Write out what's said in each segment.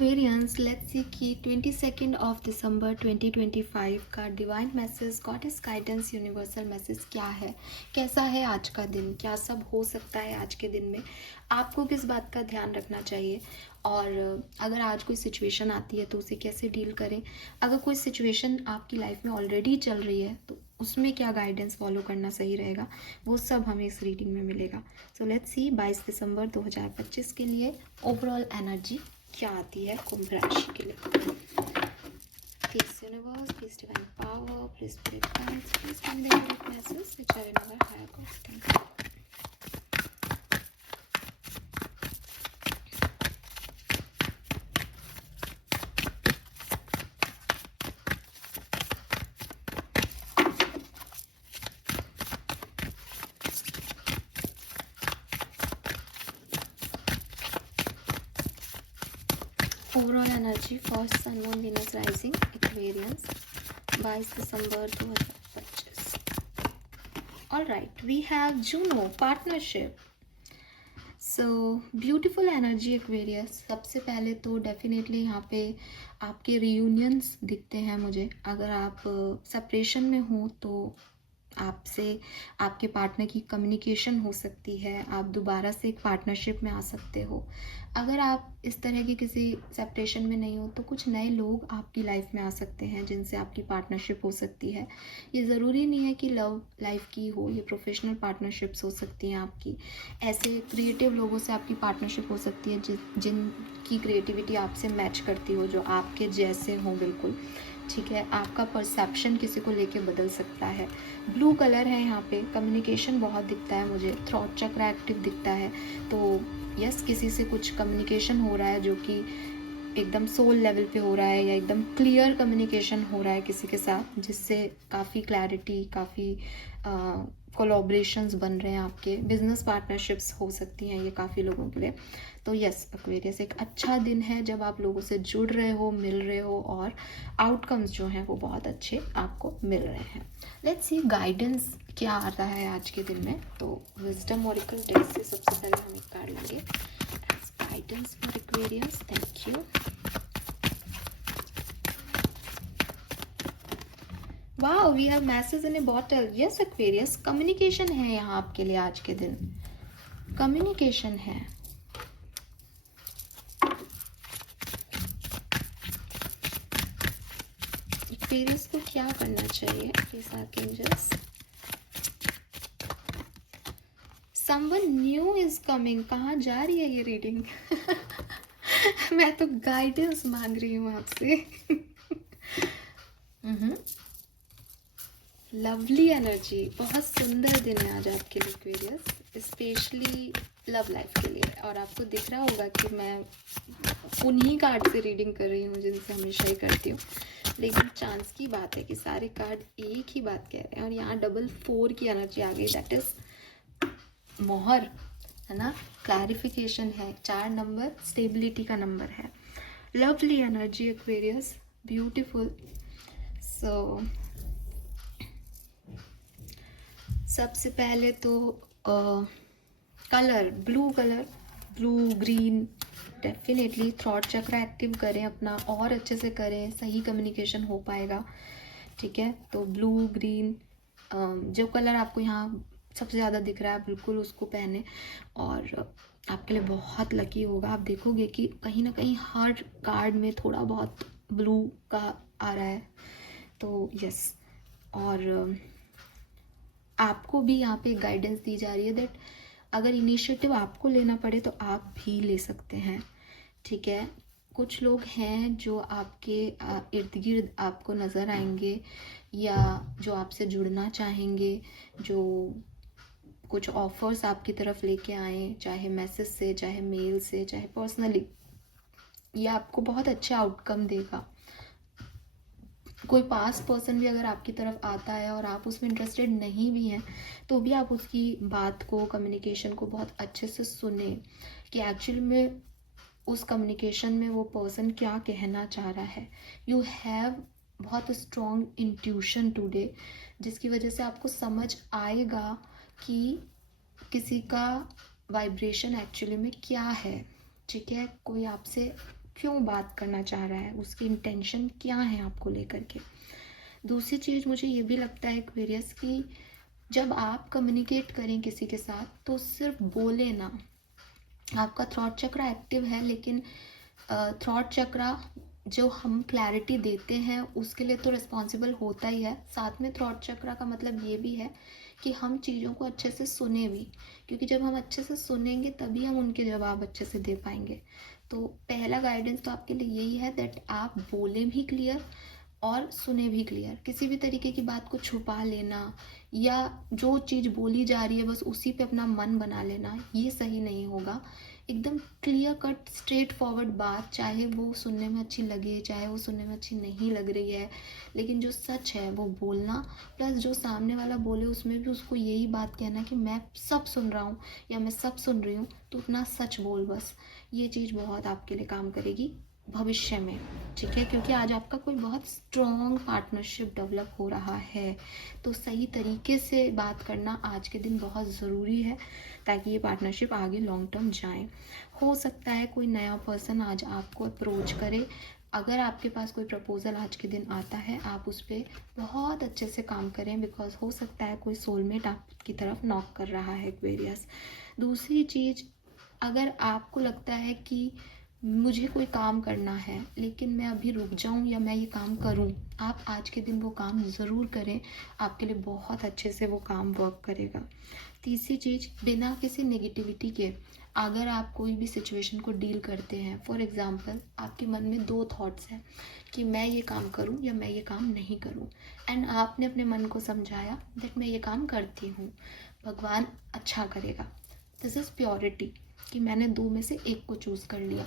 Aquarians, let's see कि 22 of December 2025 का divine message, goddess guidance, universal message क्या है, कैसा है आज का दिन, क्या सब हो सकता है आज के दिन में, आपको किस बात का ध्यान रखना चाहिए, और अगर आज कोई सिचुएशन आती है तो उसे कैसे डील करें, अगर कोई सिचुएशन आपकी लाइफ में ऑलरेडी चल रही है तो उसमें क्या गाइडेंस फॉलो करना सही रहेगा, वो सब हमें इस रीडिंग में मिलेगा। सो लेट्स सी 22 दिसंबर 2025 के लिए ओवरऑल एनर्जी क्या आती है कुंभ राशि के लिए। Please universe, please divine power, please spirit guides, please convey correct message which are in our higher cost. Thank you. Overall energy for sun moon Venus rising Aquarians 22 December 2025। Alright, we have Juno partnership. So beautiful energy Aquarius. सबसे पहले तो definitely यहाँ पे आपके reunions दिखते हैं मुझे। अगर आप सेपरेशन में हो तो आपसे आपके पार्टनर की कम्युनिकेशन हो सकती है, आप दोबारा से एक पार्टनरशिप में आ सकते हो। अगर आप इस तरह की किसी सेपरेशन में नहीं हो तो कुछ नए लोग आपकी लाइफ में आ सकते हैं जिनसे आपकी पार्टनरशिप हो सकती है। ये ज़रूरी नहीं है कि लव लाइफ की हो, ये प्रोफेशनल पार्टनरशिप्स हो सकती हैं आपकी। ऐसे क्रिएटिव लोगों से आपकी पार्टनरशिप हो सकती है जिनकी क्रिएटिविटी आपसे मैच करती हो, जो आपके जैसे हों बिल्कुल। ठीक है, आपका परसेप्शन किसी को लेके बदल सकता है। ब्लू कलर है यहाँ पे, कम्युनिकेशन बहुत दिखता है मुझे, थ्रॉट चक्र एक्टिव दिखता है। तो यस, किसी से कुछ कम्युनिकेशन हो रहा है जो कि एकदम सोल लेवल पे हो रहा है, या एकदम क्लियर कम्युनिकेशन हो रहा है किसी के साथ, जिससे काफ़ी क्लैरिटी, काफ़ी कोलैबोरेशंस बन रहे हैं। आपके बिजनेस पार्टनरशिप्स हो सकती हैं ये काफ़ी लोगों के लिए। तो यस एक्वेरियस, एक अच्छा दिन है जब आप लोगों से जुड़ रहे हो, मिल रहे हो, और आउटकम्स जो हैं वो बहुत अच्छे आपको मिल रहे हैं। लेट्स सी गाइडेंस क्या आता है आज के दिन में। तो विजडम ऑरेकल डेक से सबसे पहले हम एक कार्ड लेंगे as guidance for Aquarius. Thank you. Wow, we have message in a bottle. Yes Aquarius, communication है यहाँ आपके लिए आज के दिन, कम्युनिकेशन है। एक्वेरियस को क्या करना चाहिए please archangels? Someone new is coming. कहाँ जा रही है ये रीडिंग? मैं तो गाइडेंस मांग रही हूँ आपसे। लवली एनर्जी, बहुत सुंदर दिन है आज आपके लिए एक्वेरियस, स्पेशली लव लाइफ के लिए। और आपको दिख रहा होगा कि मैं उन्हीं कार्ड से रीडिंग कर रही हूँ जिनसे हमेशा ही करती हूँ, लेकिन चांस की बात है कि सारे कार्ड एक ही बात कह रहे हैं। और यहाँ डबल 4 की एनर्जी आ गई, दैट इज मोहर, है ना, क्लैरिफिकेशन है। 4 नंबर स्टेबिलिटी का नंबर है। Lovely energy Aquarius, beautiful. So सबसे पहले तो colour, blue colour, blue green, definitely throat chakra active करें अपना, और अच्छे से करें, सही कम्युनिकेशन हो पाएगा। ठीक है, तो ब्लू ग्रीन, जो कलर आपको यहाँ सबसे ज़्यादा दिख रहा है बिल्कुल उसको पहने, और आपके लिए बहुत लकी होगा। आप देखोगे कि कहीं ना कहीं हर कार्ड में थोड़ा बहुत ब्लू का आ रहा है। तो यस, और आपको भी यहाँ पे गाइडेंस दी जा रही है दैट अगर इनिशिएटिव आपको लेना पड़े तो आप भी ले सकते हैं। ठीक है, कुछ लोग हैं जो आपके इर्द गिर्द आपको नज़र आएंगे, या जो आपसे जुड़ना चाहेंगे, जो कुछ ऑफर्स आपकी तरफ लेके आए, चाहे मैसेज से, चाहे मेल से, चाहे पर्सनली, ये आपको बहुत अच्छा आउटकम देगा। कोई पास पर्सन भी अगर आपकी तरफ आता है और आप उसमें इंटरेस्टेड नहीं भी हैं तो भी आप उसकी बात को, कम्युनिकेशन को बहुत अच्छे से सुने कि एक्चुअली में उस कम्युनिकेशन में वो पर्सन क्या कहना चाह रहा है। यू हैव बहुत स्ट्रॉन्ग इंट्यूशन टुडे, जिसकी वजह से आपको समझ आएगा कि किसी का वाइब्रेशन एक्चुअली में क्या है। ठीक है, कोई आपसे क्यों बात करना चाह रहा है, उसकी इंटेंशन क्या है आपको लेकर के। दूसरी चीज़ मुझे ये भी लगता है एक्वेरियस कि जब आप कम्युनिकेट करें किसी के साथ तो सिर्फ बोले ना। आपका थ्रॉट चक्रा एक्टिव है, लेकिन थ्रॉट चक्रा जो हम क्लैरिटी देते हैं उसके लिए तो रिस्पॉन्सिबल होता ही है। साथ में थ्रॉट चक्रा का मतलब ये भी है कि हम चीज़ों को अच्छे से सुने भी, क्योंकि जब हम अच्छे से सुनेंगे तभी हम उनके जवाब अच्छे से दे पाएंगे। तो पहला गाइडेंस तो आपके लिए यही है दैट आप बोले भी क्लियर और सुने भी क्लियर। किसी भी तरीके की बात को छुपा लेना या जो चीज़ बोली जा रही है बस उसी पे अपना मन बना लेना, ये सही नहीं होगा। एकदम क्लियर कट स्ट्रेट फॉरवर्ड बात, चाहे वो सुनने में अच्छी लगे चाहे वो सुनने में अच्छी नहीं लग रही है, लेकिन जो सच है वो बोलना। प्लस जो सामने वाला बोले उसमें भी उसको यही बात कहना कि मैं सब सुन रहा हूँ या मैं सब सुन रही हूँ, तो उतना सच बोल बस। ये चीज़ बहुत आपके लिए काम करेगी भविष्य में, ठीक है, क्योंकि आज आपका कोई बहुत स्ट्रॉन्ग पार्टनरशिप डेवलप हो रहा है। तो सही तरीके से बात करना आज के दिन बहुत ज़रूरी है ताकि ये पार्टनरशिप आगे लॉन्ग टर्म जाए। हो सकता है कोई नया पर्सन आज आपको अप्रोच करे। अगर आपके पास कोई प्रपोज़ल आज के दिन आता है आप उस पर बहुत अच्छे से काम करें, बिकॉज हो सकता है कोई सोलमेट आपकी तरफ नॉक कर रहा है एक्वेरियस। दूसरी चीज़, अगर आपको लगता है कि मुझे कोई काम करना है लेकिन मैं अभी रुक जाऊं या मैं ये काम करूं, आप आज के दिन वो काम ज़रूर करें, आपके लिए बहुत अच्छे से वो काम वर्क करेगा। तीसरी चीज़, बिना किसी नेगेटिविटी के अगर आप कोई भी सिचुएशन को डील करते हैं, फॉर एग्जांपल आपके मन में दो थॉट्स हैं कि मैं ये काम करूं या मैं ये काम नहीं करूं, एंड आपने अपने मन को समझाया दैट मैं ये काम करती हूँ, भगवान अच्छा करेगा। दिस इज़ प्योरिटी कि मैंने दो में से एक को चूज़ कर लिया।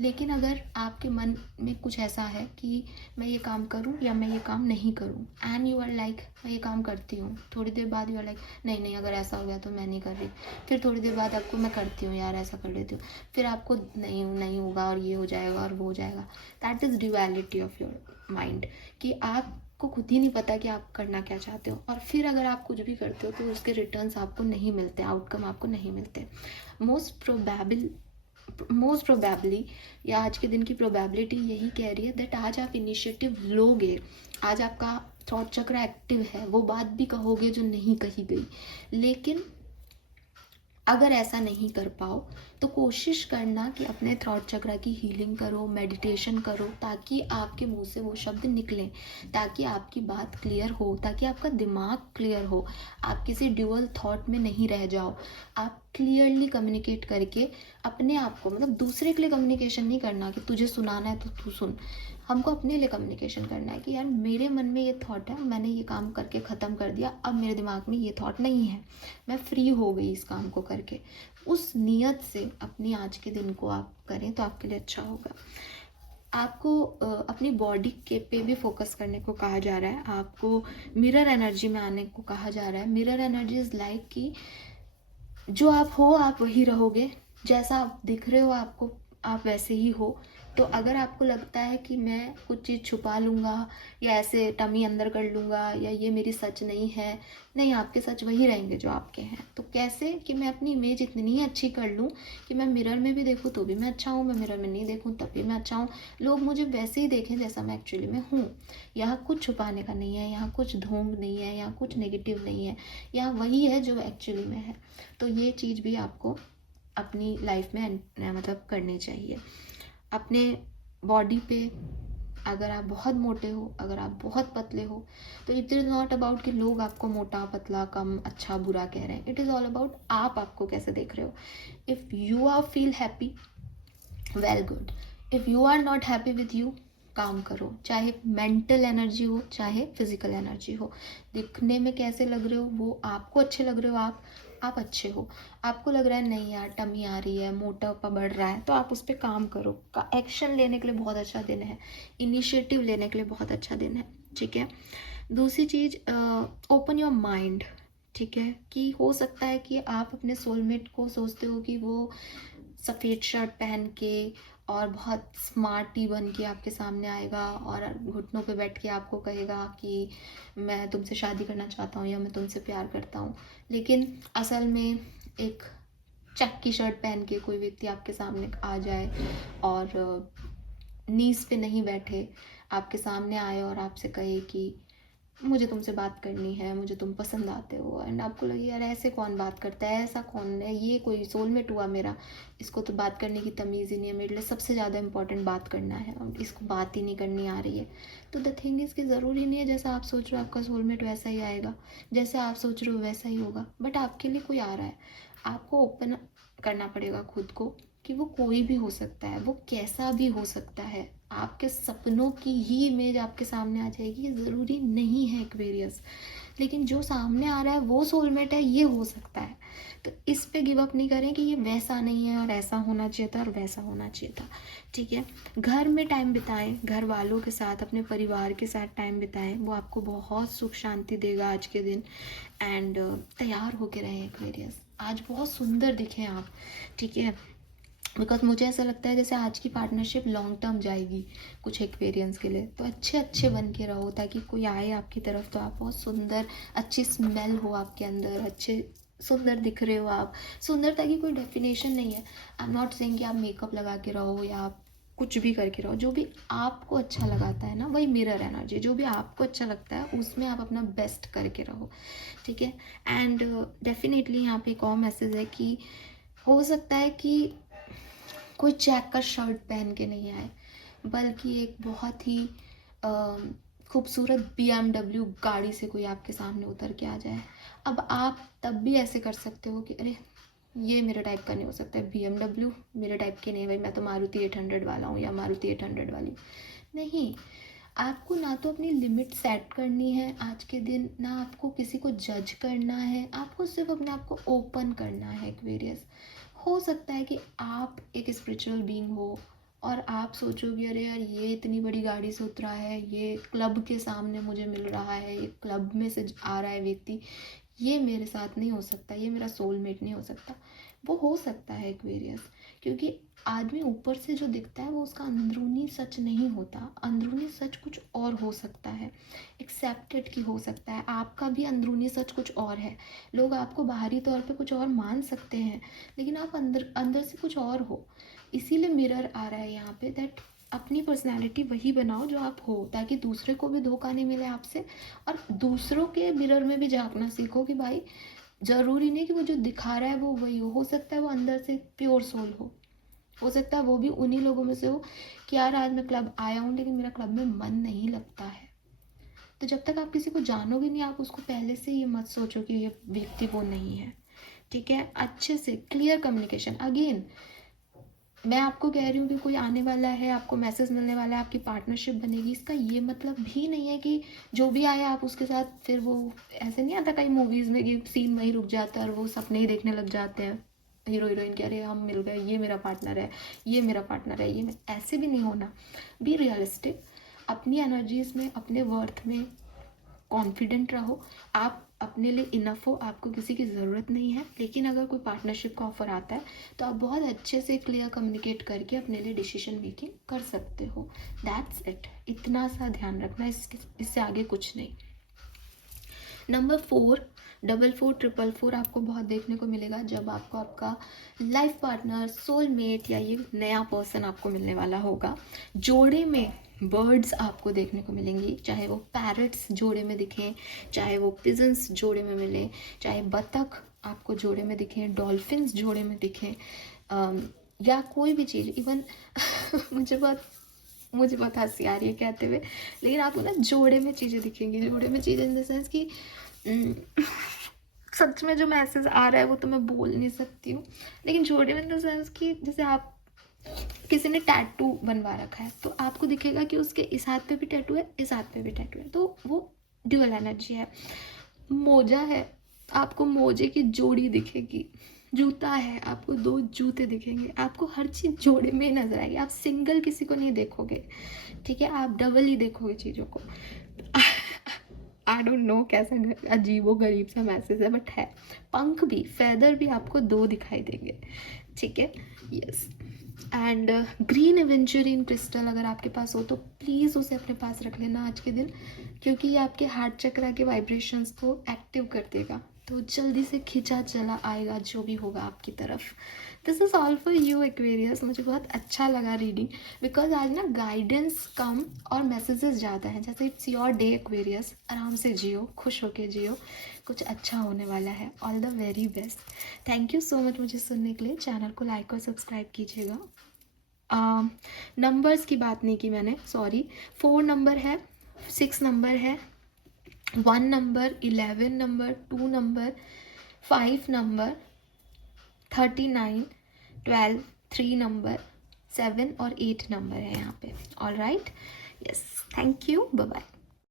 लेकिन अगर आपके मन में कुछ ऐसा है कि मैं ये काम करूं या मैं ये काम नहीं करूं, एंड यू आर लाइक मैं ये काम करती हूँ, थोड़ी देर बाद यू आर लाइक नहीं नहीं अगर ऐसा हो गया तो मैं नहीं कर रही, फिर थोड़ी देर बाद आपको मैं करती हूँ यार ऐसा कर लेती हूँ, फिर आपको नहीं नहीं होगा और ये हो जाएगा और वो हो जाएगा। That is duality of your mind, कि आपको खुद ही नहीं पता कि आप करना क्या चाहते हो, और फिर अगर आप कुछ भी करते हो तो उसके रिटर्न्स आपको नहीं मिलते, आउटकम आपको नहीं मिलते। मोस्ट प्रोबेबली या आज के दिन की प्रोबेबिलिटी यही कह रही है दैट आज आप इनिशिएटिव लोगे, आज आपका थॉट चक्र एक्टिव है, वो बात भी कहोगे जो नहीं कही गई। लेकिन अगर ऐसा नहीं कर पाओ तो कोशिश करना कि अपने थ्रॉट चक्र की हीलिंग करो, मेडिटेशन करो, ताकि आपके मुंह से वो शब्द निकलें, ताकि आपकी बात क्लियर हो, ताकि आपका दिमाग क्लियर हो, आप किसी ड्यूअल थॉट में नहीं रह जाओ। आप क्लियरली कम्युनिकेट करके अपने आप को, मतलब दूसरे के लिए कम्युनिकेशन नहीं करना कि तुझे सुनाना है तो तू सुन, हमको अपने लिए कम्युनिकेशन करना है कि यार मेरे मन में ये थॉट है, मैंने ये काम करके ख़त्म कर दिया, अब मेरे दिमाग में ये थॉट नहीं है, मैं फ्री हो गई इस काम को करके। उस नियत से अपनी आज के दिन को आप करें तो आपके लिए अच्छा होगा। आपको अपनी बॉडी के पे भी फोकस करने को कहा जा रहा है, आपको मिरर एनर्जी में आने को कहा जा रहा है। मिरर एनर्जी इज़ लाइक कि जो आप हो आप वही रहोगे, जैसा आप दिख रहे हो आपको आप वैसे ही हो। तो अगर आपको लगता है कि मैं कुछ चीज़ छुपा लूँगा या ऐसे टमी अंदर कर लूँगा या ये मेरी सच नहीं है, नहीं, आपके सच वही रहेंगे जो आपके हैं। तो कैसे कि मैं अपनी इमेज इतनी अच्छी कर लूँ कि मैं मिरर में भी देखूँ तो भी मैं अच्छा हूँ, मैं मिरर में नहीं देखूँ तब भी मैं अच्छा हूँ, लोग मुझे वैसे ही देखें जैसा मैं एक्चुअली में हूँ। यहाँ कुछ छुपाने का नहीं है, यहाँ कुछ ढोंग नहीं है, यहाँ कुछ नेगेटिव नहीं है, यहाँ वही है जो एक्चुअली में है। तो ये चीज़ भी आपको अपनी लाइफ में मतलब करनी चाहिए। अपने बॉडी पे अगर आप बहुत मोटे हो, अगर आप बहुत पतले हो, तो इट इज़ नॉट अबाउट कि लोग आपको मोटा पतला कम अच्छा बुरा कह रहे हैं, इट इज़ ऑल अबाउट आप आपको कैसे देख रहे हो। If you are feel happy, well good. If you are not happy with you, काम करो, चाहे मेंटल एनर्जी हो चाहे फिजिकल एनर्जी हो। दिखने में कैसे लग रहे हो वो आपको अच्छे लग रहे हो, आप अच्छे हो। आपको लग रहा है नहीं यार टमी आ रही है, मोटापा बढ़ रहा है, तो आप उस पर काम करो। का एक्शन लेने के लिए बहुत अच्छा दिन है, इनिशिएटिव लेने के लिए बहुत अच्छा दिन है, ठीक है। दूसरी चीज़, ओपन योर माइंड, ठीक है, कि हो सकता है कि आप अपने सोलमेट को सोचते हो कि वो सफ़ेद शर्ट पहन के और बहुत स्मार्ट टी बन के आपके सामने आएगा और घुटनों पे बैठ के आपको कहेगा कि मैं तुमसे शादी करना चाहता हूँ या मैं तुमसे प्यार करता हूँ। लेकिन असल में एक चेक की शर्ट पहन के कोई व्यक्ति आपके सामने आ जाए और नीज पे नहीं बैठे, आपके सामने आए और आपसे कहे कि मुझे तुमसे बात करनी है, मुझे तुम पसंद आते हो, एंड आपको लगे यार ऐसे कौन बात करता है, ऐसा कौन है, ये कोई सोलमेट हुआ मेरा, इसको तो बात करने की तमीज़ ही नहीं है, मेरे लिए सबसे ज़्यादा इंपॉर्टेंट बात करना है और इसको बात ही नहीं करनी आ रही है। तो द थिंग इज़ कि ज़रूरी नहीं है जैसा आप सोच रहे हो आपका सोलमेट वैसा ही आएगा, जैसे आप सोच रहे हो वैसा ही होगा, बट आपके लिए कोई आ रहा है। आपको ओपन करना पड़ेगा खुद को कि वो कोई भी हो सकता है, वो कैसा भी हो सकता है। आपके सपनों की ही इमेज आपके सामने आ जाएगी, ये ज़रूरी नहीं है एक्वेरियस, लेकिन जो सामने आ रहा है वो सोलमेट है, ये हो सकता है। तो इस पे गिव अप नहीं करें कि ये वैसा नहीं है और ऐसा होना चाहिए था और वैसा होना चाहिए था। ठीक है, घर में टाइम बिताएं, घर वालों के साथ, अपने परिवार के साथ टाइम बिताएं, वो आपको बहुत सुख शांति देगा आज के दिन। एंड तैयार होके रहें एक्वेरियस, आज बहुत सुंदर दिखें आप। ठीक है, बिकॉज मुझे ऐसा लगता है जैसे आज की पार्टनरशिप लॉन्ग टर्म जाएगी कुछ एक्सपीरियंस के लिए, तो अच्छे अच्छे बन के रहो ताकि कोई आए आपकी तरफ तो आप बहुत सुंदर, अच्छी स्मेल हो आपके अंदर, अच्छे सुंदर दिख रहे हो आप। सुंदरता की कोई डेफिनेशन नहीं है, आई एम नॉट सेइंग कि आप मेकअप लगा के रहो या आप कुछ भी करके रहो, जो भी आपको अच्छा लगाता है ना, वही मिरर एनर्जी, जो भी आपको अच्छा लगता है उसमें आप अपना बेस्ट करके रहो। ठीक है, एंड डेफिनेटली यहाँ पे एक और मैसेज है कि हो सकता है कि कोई चेक का शर्ट पहन के नहीं आए, बल्कि एक बहुत ही खूबसूरत BMW गाड़ी से कोई आपके सामने उतर के आ जाए। अब आप तब भी ऐसे कर सकते हो कि अरे ये मेरे टाइप का नहीं हो सकता है, BMW मेरे टाइप की नहीं, भाई मैं तो मारुति 800 वाला हूँ या मारुति 800 वाली हूँ। नहीं, आपको ना तो अपनी लिमिट सेट करनी है आज के दिन, ना आपको किसी को जज करना है, आपको सिर्फ अपने आप को ओपन करना है एक्वेरियस। हो सकता है कि आप एक स्पिरिचुअल बीइंग हो और आप सोचोगे अरे यार ये इतनी बड़ी गाड़ी से उतरा है, ये क्लब के सामने मुझे मिल रहा है, ये क्लब में से आ रहा है व्यक्ति, ये मेरे साथ नहीं हो सकता, ये मेरा सोलमेट नहीं हो सकता। वो हो सकता है एक्वेरियस, क्योंकि आदमी ऊपर से जो दिखता है वो उसका अंदरूनी सच नहीं होता, अंदरूनी सच कुछ और हो सकता है, एक्सेप्टेड की हो सकता है, आपका भी अंदरूनी सच कुछ और है। लोग आपको बाहरी तौर पे कुछ और मान सकते हैं, लेकिन आप अंदर अंदर से कुछ और हो। इसीलिए मिरर आ रहा है यहाँ पे, दैट अपनी पर्सनैलिटी वही बनाओ जो आप हो, ताकि दूसरे को भी धोखा नहीं मिले आपसे, और दूसरों के मिरर में भी झांकना सीखो कि भाई ज़रूरी नहीं कि वो जो दिखा रहा है वो वही हो सकता है वो अंदर से प्योर सोल हो सकता है वो भी उन्हीं लोगों में से हो कि यार आज मैं क्लब आया हूँ लेकिन मेरा क्लब में मन नहीं लगता है। तो जब तक आप किसी को जानोगे नहीं, आप उसको पहले से ये मत सोचो कि ये व्यक्ति वो नहीं है। ठीक है, अच्छे से क्लियर कम्युनिकेशन। अगेन मैं आपको कह रही हूँ कि कोई आने वाला है, आपको मैसेज मिलने वाला है, आपकी पार्टनरशिप बनेगी, इसका ये मतलब भी नहीं है कि जो भी आए आप उसके साथ फिर वो, ऐसे नहीं आता कई मूवीज़ में कि सीन वहीं रुक जाता है और वो सपने ही देखने लग जाते हैं हीरो हीरोइन के, अरे हम मिल गए, ये मेरा पार्टनर है, ये मेरा पार्टनर है, ये ऐसे भी नहीं होना। बी रियलिस्टिक, अपनी एनर्जीज में, अपने वर्थ में कॉन्फिडेंट रहो, आप अपने लिए इनफ हो, आपको किसी की ज़रूरत नहीं है। लेकिन अगर कोई पार्टनरशिप का ऑफर आता है तो आप बहुत अच्छे से क्लियर कम्युनिकेट करके अपने लिए डिसीजन मेकिंग कर सकते हो। दैट्स इट, इतना सा ध्यान रखना, इससे आगे कुछ नहीं। नंबर 4, 4444 आपको बहुत देखने को मिलेगा जब आपको आपका लाइफ पार्टनर, सोलमेट या ये नया पर्सन आपको मिलने वाला होगा। जोड़े में बर्ड्स आपको देखने को मिलेंगी, चाहे वो पैरट्स जोड़े में दिखें, चाहे वो पिजन्स जोड़े में मिलें, चाहे बतख आपको जोड़े में दिखें, डॉल्फिन्स जोड़े में दिखें, या कोई भी चीज़, इवन मुझे बहुत हंसी आ रही है कहते हुए, लेकिन आपको ना जोड़े में चीज़ें दिखेंगी। जोड़े में चीज़ें इन द सेंस कि सच में जो मैसेज आ रहा है वो तो मैं बोल नहीं सकती हूँ, लेकिन जोड़े में इन द सेंस कि जैसे आप किसी ने टैटू बनवा रखा है तो आपको दिखेगा कि उसके इस हाथ पे भी टैटू है, इस हाथ पे भी टैटू है, तो वो ड्यूअल एनर्जी है। मोजा है, आपको मोजे की जोड़ी दिखेगी। जूता है, आपको 2 जूते दिखेंगे। आपको हर चीज़ जोड़े में नजर आएगी, आप सिंगल किसी को नहीं देखोगे। ठीक है, आप डबल ही देखोगे चीज़ों को। आई डोंट नो कैसा अजीबो गरीब सा मैसेज है, बट है। पंख भी, फेदर भी आपको 2 दिखाई देंगे। ठीक है, yes. And green aventurine crystal अगर आपके पास हो तो प्लीज़ उसे अपने पास रख लेना आज के दिन, क्योंकि ये आपके हार्ट चक्रा के वाइब्रेशंस को एक्टिव कर देगा। तो जल्दी से खिंचा चला आएगा जो भी होगा आपकी तरफ. This is all for you Aquarius. मुझे बहुत अच्छा लगा रीडिंग, बिकॉज आज ना गाइडेंस कम और मैसेजेस ज़्यादा हैं. जैसे इट्स योर डे एक्वेरियस, आराम से जियो, खुश होके जियो, कुछ अच्छा होने वाला है. All the very best. Thank you so much मुझे सुनने के लिए. चैनल को लाइक और सब्सक्राइब कीजिएगा. नंबर्स की बात नहीं की मैंने, सॉरी. 4 नंबर है, 6 नंबर है, 1 number, 11 number, 2 number, 5 number, 39, 12, 3 number, 7 और 8 नंबर है यहाँ पे. All right. Yes, thank you. Bye bye.